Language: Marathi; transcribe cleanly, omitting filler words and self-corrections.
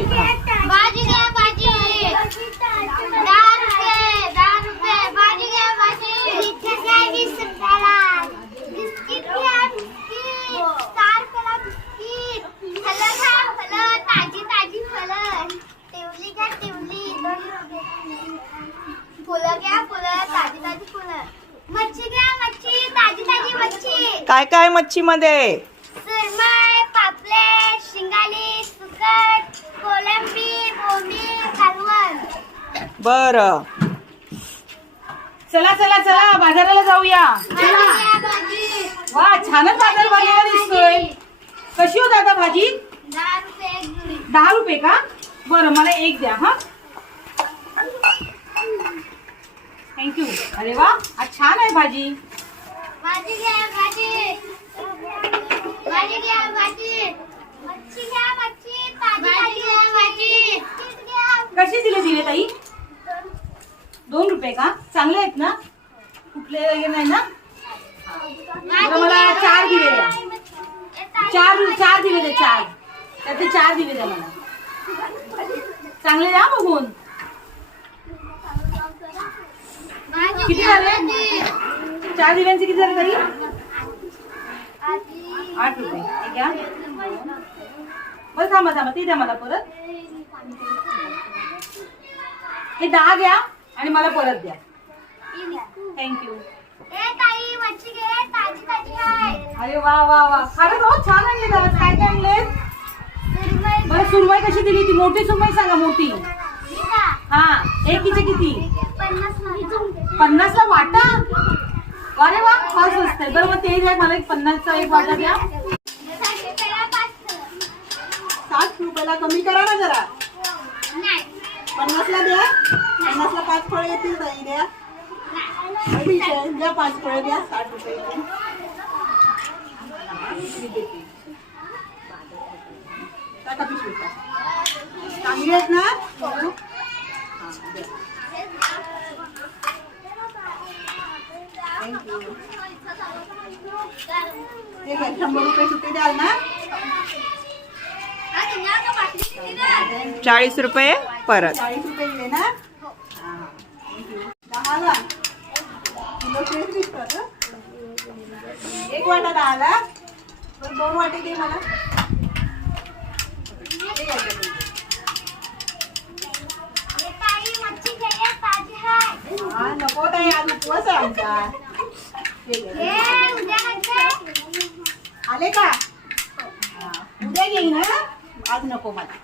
ओके भाजी घ्या भाजी 10 रुपये भाजी घ्या भाजी बिस्किट घ्या 20 रुपयाला बिस्किट घ्या बिस्किट 4 रुपयाला बिस्किट फळं घ्या फळं ताजी ताजी फळं तेवली घ्या तेवली 2 रुपये फुलं घ्या फुलं ताजी ताजी फुलं मच्छी घ्या मच्छी ताजी ताजी मच्छी काय काय मच्छी मध्ये सुरमई पापलेट शिंगाली सुकट कोलंबी बोंबील कालवण बर चला चला चला बाजाराला जाऊया. भाजी वा छानच बाजार भरलेला दिसतोय. कशी हो दादा भाजी 10 रुपये एक जुडी 10 रुपये का? बरं मला एक द्या हा. थँक्यू. अरे वा आज छान आहे भाजी. भाजी घ्या भाजी भाजी घ्या भाजी मच्छी घ्या मच्छी ताजी ताजी भाजी बिस्किट घ्या कशी दिले ताई 2 रुपये का? चांगले आहेत ना? कुठले वगैरे नाही ना? बरं मला 4 दिले द्या. 4 दिले द्या 4 त्यातले 4 दिले द्या मला. चांगले द्या बघून. किती झाले? 4 दिल्यांचे किती झाले ताई? 8 रुपये. हे घ्या. बरं थांबा ते द्या मला परत. हे 10 घ्या आणि मला परत द्या. थँक्यू. ए ताई मच्छी घे ताजी ताजी आहे अरे वा वा वा खरंच हो छान आणले दादा. काय काय आणले? सुरमई बरं सुरमई कशी दिली? ती मोठी सुरमई सांगा मोठी. हा एकीचे किती? 50 ला वाटा. अरे वा फार स्वस्त आहे. बरं मग ते द्या मला 50 चा एक वाटा द्या. 60 रुपयाला कमी करा ना जरा. नाही 50 ला द्या. 50 ला 5 फळं येतील ताई द्या. ठीक आहे द्या 5 फळं द्या 60 रुपये येतील. टाका पिशवीत. चांगली आहेत ना? थँक्यू. ठीक आहे 100 रुपये सुट्टे द्याल ना? 40 रुपये परत. 40 रुपये दिले ना? हां. 10 ला किलो फ्रेश दिसतात. एक वाटा 10 ला. बरं 2 वाटे दे मला. ताई मच्छी घे ताजी आहे हा नको ताई आज उपवास आहे आमचा. ठीक आहे. हे उद्या खायचं आले का? हा. उद्या घेईन ना आज नको मला.